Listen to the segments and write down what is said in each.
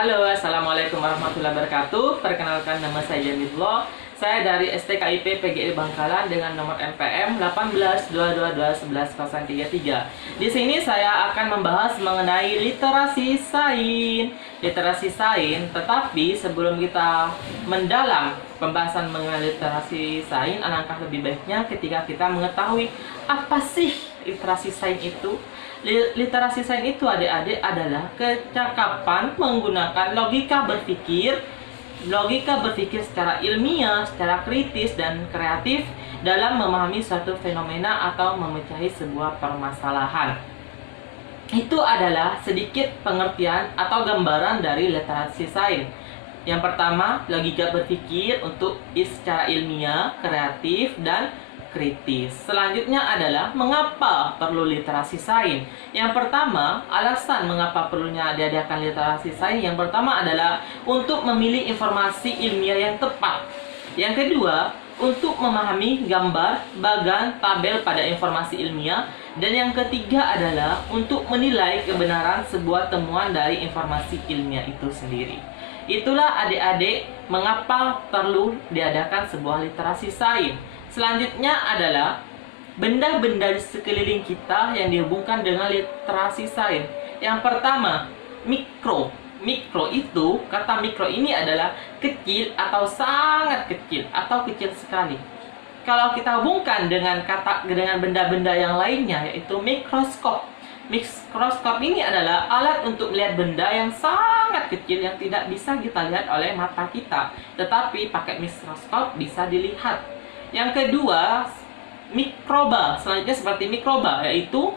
Halo, Assalamualaikum warahmatullahi wabarakatuh. Perkenalkan, nama saya Jamilullah. Saya dari STKIP PGRI Bangkalan dengan nomor NPM 18.222.11.033. Di sini saya akan membahas mengenai literasi sains. Literasi sains, tetapi sebelum kita mendalam pembahasan mengenai literasi sains, alangkah lebih baiknya ketika kita mengetahui apa sih literasi sains itu. Literasi sains itu, adik-adik, adalah kecakapan menggunakan logika berpikir secara ilmiah, secara kritis dan kreatif dalam memahami suatu fenomena atau memecahi sebuah permasalahan. Itu adalah sedikit pengertian atau gambaran dari literasi sains. Yang pertama, logika berpikir untuk secara ilmiah, kreatif, dan kritis. Selanjutnya adalah mengapa perlu literasi sains. Yang pertama, alasan mengapa perlunya diadakan literasi sains. Yang pertama adalah untuk memilih informasi ilmiah yang tepat. Yang kedua, untuk memahami gambar, bagan, tabel pada informasi ilmiah. Dan yang ketiga adalah untuk menilai kebenaran sebuah temuan dari informasi ilmiah itu sendiri. Itulah, adik-adik, mengapa perlu diadakan sebuah literasi sains. Selanjutnya adalah benda-benda di sekeliling kita yang dihubungkan dengan literasi sains. Yang pertama, mikro. Mikro itu, kata mikro ini adalah kecil atau sangat kecil atau kecil sekali. Kalau kita hubungkan dengan benda-benda yang lainnya, yaitu mikroskop. Mikroskop ini adalah alat untuk melihat benda yang sangat kecil yang tidak bisa kita lihat oleh mata kita, tetapi pakai mikroskop bisa dilihat. Yang kedua, mikroba. Selanjutnya seperti mikroba, yaitu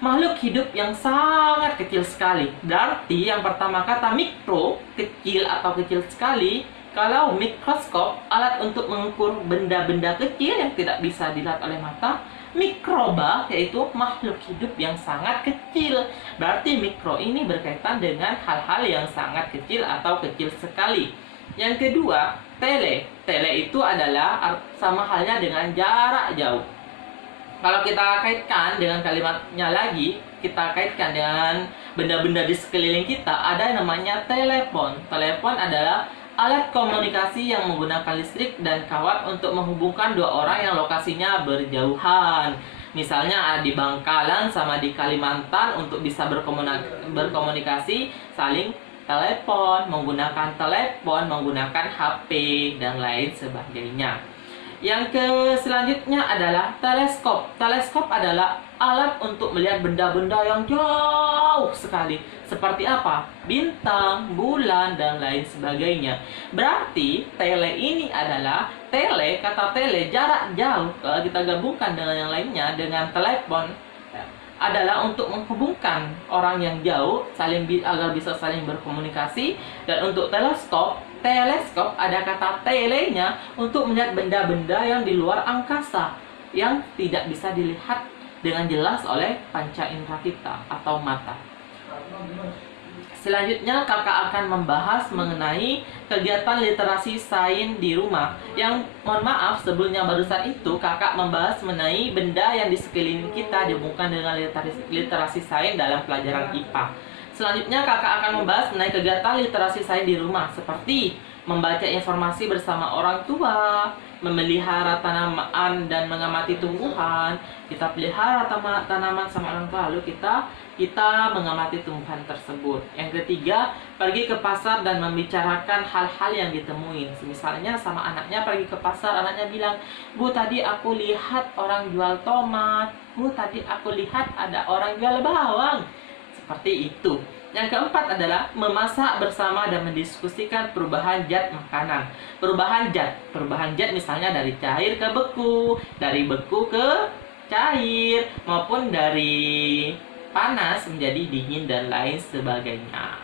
makhluk hidup yang sangat kecil sekali. Berarti yang pertama kata mikro, kecil atau kecil sekali. Kalau mikroskop, alat untuk mengukur benda-benda kecil yang tidak bisa dilihat oleh mata. Mikroba, yaitu makhluk hidup yang sangat kecil. Berarti mikro ini berkaitan dengan hal-hal yang sangat kecil atau kecil sekali. Yang kedua, tele. Tele itu adalah sama halnya dengan jarak jauh. Kalau kita kaitkan dengan kalimatnya lagi, kita kaitkan dengan benda-benda di sekeliling kita, ada yang namanya telepon. Telepon adalah alat komunikasi yang menggunakan listrik dan kawat untuk menghubungkan dua orang yang lokasinya berjauhan. Misalnya di Bangkalan sama di Kalimantan, untuk bisa berkomunikasi saling telepon, menggunakan HP, dan lain sebagainya. Yang selanjutnya adalah teleskop. Teleskop adalah alat untuk melihat benda-benda yang jauh sekali. Seperti apa? Bintang, bulan, dan lain sebagainya. Berarti tele ini adalah kata tele, jarak jauh. Kalau kita gabungkan dengan yang lainnya, dengan telepon, adalah untuk menghubungkan orang yang jauh agar bisa saling berkomunikasi. Dan untuk teleskop ada kata telenya untuk melihat benda-benda yang di luar angkasa yang tidak bisa dilihat dengan jelas oleh panca indera kita atau mata. Selanjutnya kakak akan membahas mengenai kegiatan literasi sains di rumah. Yang mohon maaf, sebelumnya barusan itu kakak membahas mengenai benda yang di sekeliling kita dihubungkan dengan literasi sains dalam pelajaran IPA. Selanjutnya kakak akan membahas mengenai kegiatan literasi sains di rumah, seperti membaca informasi bersama orang tua, memelihara tanaman dan mengamati tumbuhan. Kita pelihara tanaman sama orang tua, lalu kita mengamati tumbuhan tersebut. Yang ketiga, pergi ke pasar dan membicarakan hal-hal yang ditemui. Misalnya sama anaknya pergi ke pasar, anaknya bilang, "Bu, tadi aku lihat orang jual tomat. Bu, tadi aku lihat ada orang jual bawang." Seperti itu. Yang keempat adalah memasak bersama dan mendiskusikan perubahan zat makanan. Perubahan zat misalnya dari cair ke beku, dari beku ke cair, maupun dari panas menjadi dingin, dan lain sebagainya.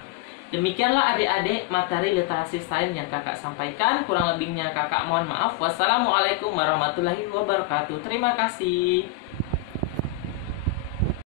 Demikianlah adik-adik materi literasi sains yang kakak sampaikan. Kurang lebihnya kakak mohon maaf. Wassalamualaikum warahmatullahi wabarakatuh. Terima kasih.